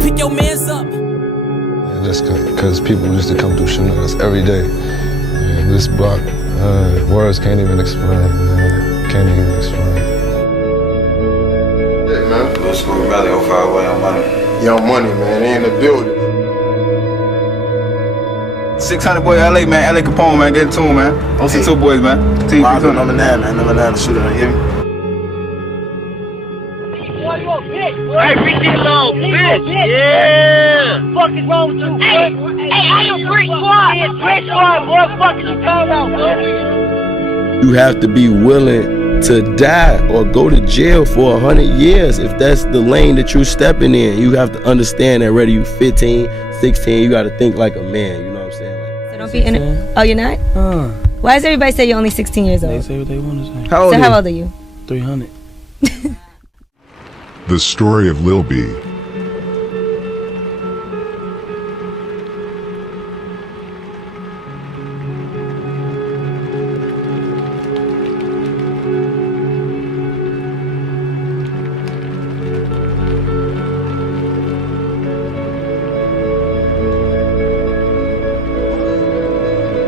Pick your mans up. And just because people used to come through shooting us every day. And this block, words can't even explain, man. Can't even explain. Yeah, man. Little school rally, 05 way on money. Young money, man. They in the building. 600 boy, LA, man. LA Capone, man. Get it to him, man. OC2 boys, man. Team number 9, man. Number 9 shooter, you hear me? Hey, BT Lil B, yeah. What the fuck is wrong with you? Hey, I am Brick Squad. Yeah, Brick Squad, boy. What the fuck is you talking about, bro? You have to be willing to die or go to jail for 100 years if that's the lane that you're stepping in. You have to understand that whether you 15, 16, you got to think like a man. You know what I'm saying? So don't be in it. Oh, you're not? Why does everybody say you're only 16 years old? They say what they want to say. How old how old are you? 300. The Story of Lil B.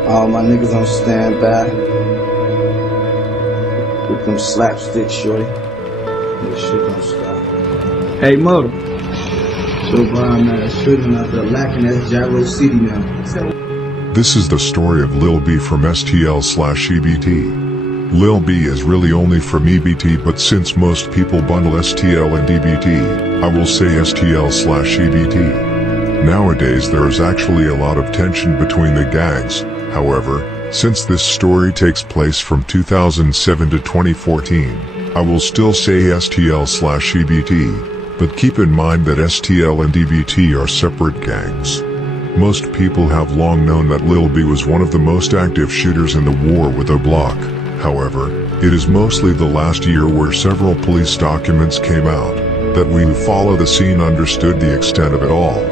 All my niggas on standby with them slapsticks, shorty. This shit don't stop. Hey, Motor. So far, I'm not shooting out there lacking that Gyro City now. This is the story of Lil B from STL/EBT. Lil B is really only from EBT, but since most people bundle STL and EBT, I will say STL/EBT. Nowadays there is actually a lot of tension between the gangs. However, since this story takes place from 2007 to 2014, I will still say STL/EBT, but keep in mind that STL and EBT are separate gangs. Most people have long known that Lil B was one of the most active shooters in the war with the block. However, it is mostly the last year where several police documents came out, that we who follow the scene understood the extent of it all.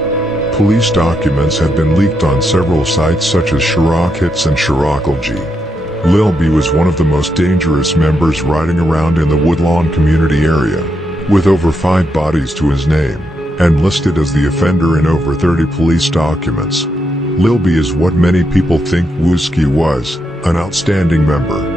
Police documents have been leaked on several sites such as Chirac Hits and Chirac.G. Lil B was one of the most dangerous members riding around in the Woodlawn community area, with over 5 bodies to his name, and listed as the offender in over 30 police documents. Lil B is what many people think Wooski was, an outstanding member.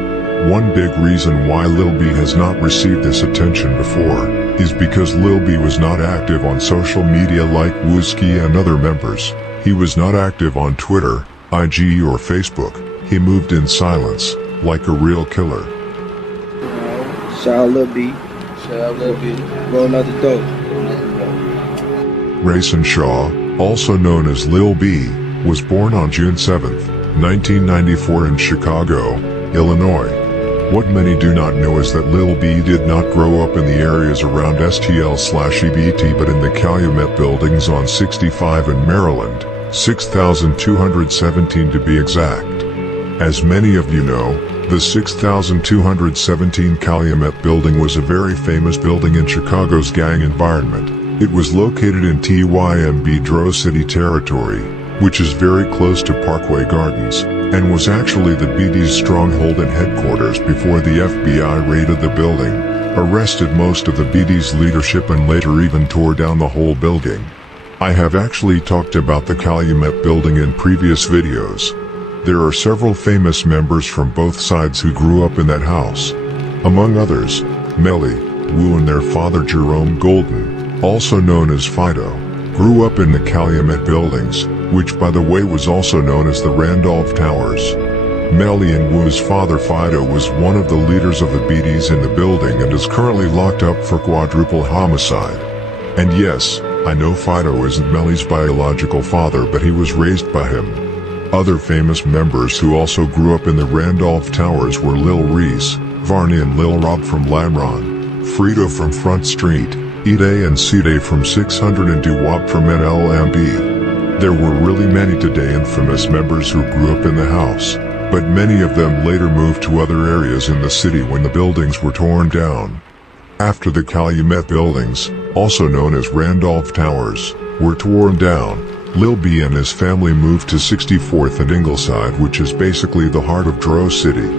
One big reason why Lil B has not received this attention before, is because Lil B was not active on social media like Wooski and other members. He was not active on Twitter, IG or Facebook. He moved in silence, like a real killer. Shout out Lil B. Shout out Lil B. Roll another dope. Rayson Shaw, also known as Lil B, was born on June 7, 1994 in Chicago, Illinois. What many do not know is that Lil B did not grow up in the areas around STL/EBT but in the Calumet buildings on 65 in Maryland, 6217 to be exact. As many of you know, the 6217 Calumet building was a very famous building in Chicago's gang environment. It was located in TYMB Dro City territory, which is very close to Parkway Gardens, and was actually the BD's stronghold and headquarters before the FBI raided the building, arrested most of the BD's leadership and later even tore down the whole building. I have actually talked about the Calumet building in previous videos. There are several famous members from both sides who grew up in that house. Among others, Melly, Wu and their father Jerome Golden, also known as Fido, grew up in the Calumet buildings, which by the way was also known as the Randolph Towers. Melly and Wu's father Fido was one of the leaders of the BDs in the building and is currently locked up for quadruple homicide. And yes, I know Fido isn't Melly's biological father, but he was raised by him. Other famous members who also grew up in the Randolph Towers were Lil Reese, Varney and Lil Rob from Lamron, Frito from Front Street, Ide and Cide from 600 and Doo-Wop from NLMB. There were really many today infamous members who grew up in the house, but many of them later moved to other areas in the city when the buildings were torn down. After the Calumet buildings, also known as Randolph Towers, were torn down, Lil B and his family moved to 64th and Ingleside, which is basically the heart of Dro City.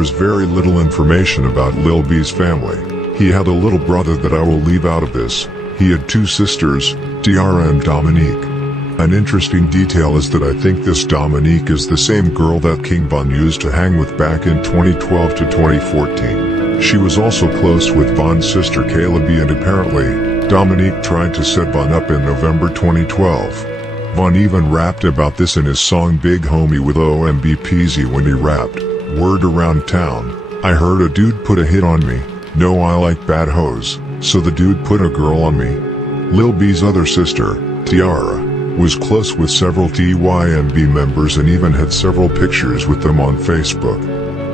there is very little information about Lil B's family. He had a little brother that I will leave out of this. He had two sisters, Tiara and Dominique. An interesting detail is that I think this Dominique is the same girl that King Von used to hang with back in 2012 to 2014. She was also close with Von's sister Kayla B, and apparently, Dominique tried to set Von up in November 2012. Von even rapped about this in his song Big Homie with OMB Peasy when he rapped, "Word around town, I heard a dude put a hit on me, no I like bad hoes, so the dude put a girl on me." Lil B's other sister, Tiara, was close with several DYMB members and even had several pictures with them on Facebook.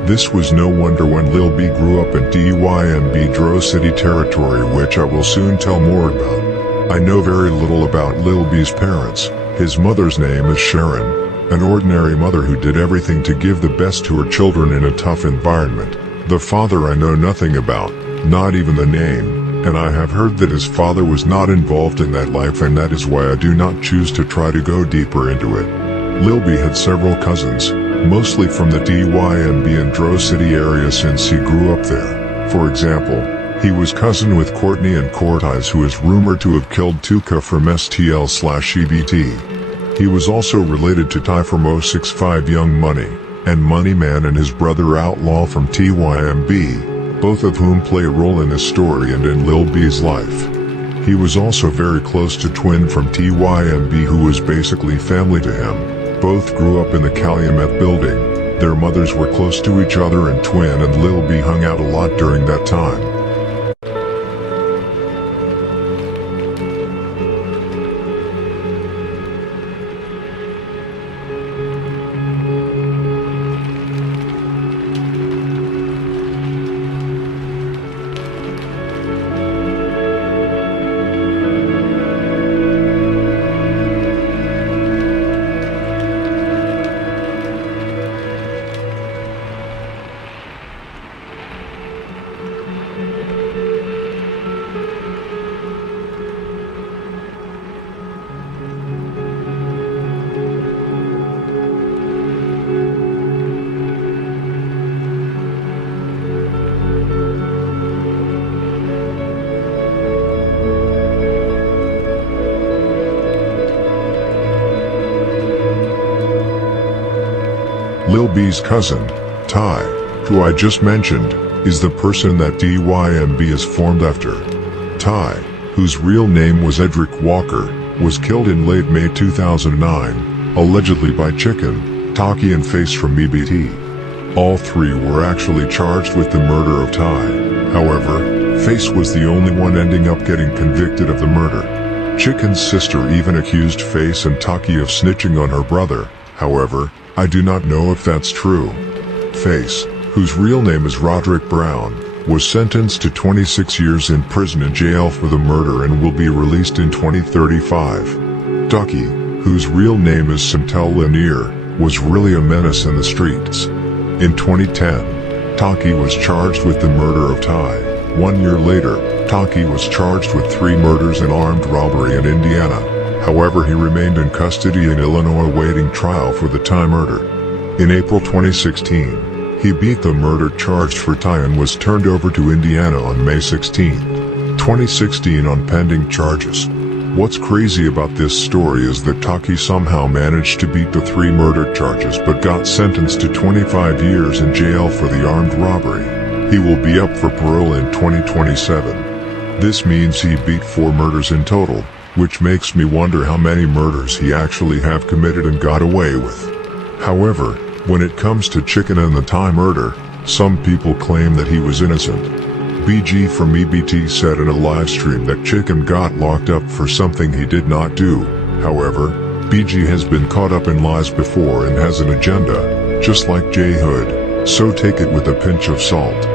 This was no wonder when Lil B grew up in DYMB Dro City territory, which I will soon tell more about. I know very little about Lil B's parents. His mother's name is Sharon, an ordinary mother who did everything to give the best to her children in a tough environment. The father I know nothing about, not even the name, and I have heard that his father was not involved in that life, and that is why I do not choose to try to go deeper into it. Lil B had several cousins, mostly from the DYMB and Dro City area since he grew up there. For example, he was cousin with Courtney and Cortez, who is rumored to have killed Tuka from STL/EBT. He was also related to Ty from 065 Young Money, and Money Man and his brother Outlaw from TYMB, both of whom play a role in this story and in Lil B's life. He was also very close to Twin from TYMB, who was basically family to him. Both grew up in the Calumet building. Their mothers were close to each other, and Twin and Lil B hung out a lot during that time. Lil B's cousin, Ty, who I just mentioned, is the person that DYMB is formed after. Ty, whose real name was Edric Walker, was killed in late May 2009, allegedly by Chicken, Taki and Face from EBT. All three were actually charged with the murder of Ty. However, Face was the only one ending up getting convicted of the murder. Chicken's sister even accused Face and Taki of snitching on her brother. However, I do not know if that's true. Face, whose real name is Roderick Brown, was sentenced to 26 years in prison and jail for the murder and will be released in 2035. Ducky, whose real name is Simtel Lanier, was really a menace in the streets. In 2010, Taki was charged with the murder of Ty. 1 year later, Taki was charged with 3 murders and armed robbery in Indiana. However, he remained in custody in Illinois awaiting trial for the Ty murder. In April 2016, he beat the murder charged for Ty and was turned over to Indiana on May 16, 2016 on pending charges. What's crazy about this story is that Taki somehow managed to beat the 3 murder charges but got sentenced to 25 years in jail for the armed robbery. He will be up for parole in 2027. This means he beat 4 murders in total, which makes me wonder how many murders he actually have committed and got away with. However, when it comes to Chicken and the Ty murder, some people claim that he was innocent. BG from EBT said in a live stream that Chicken got locked up for something he did not do. However, BG has been caught up in lies before and has an agenda, just like J Hood, so take it with a pinch of salt.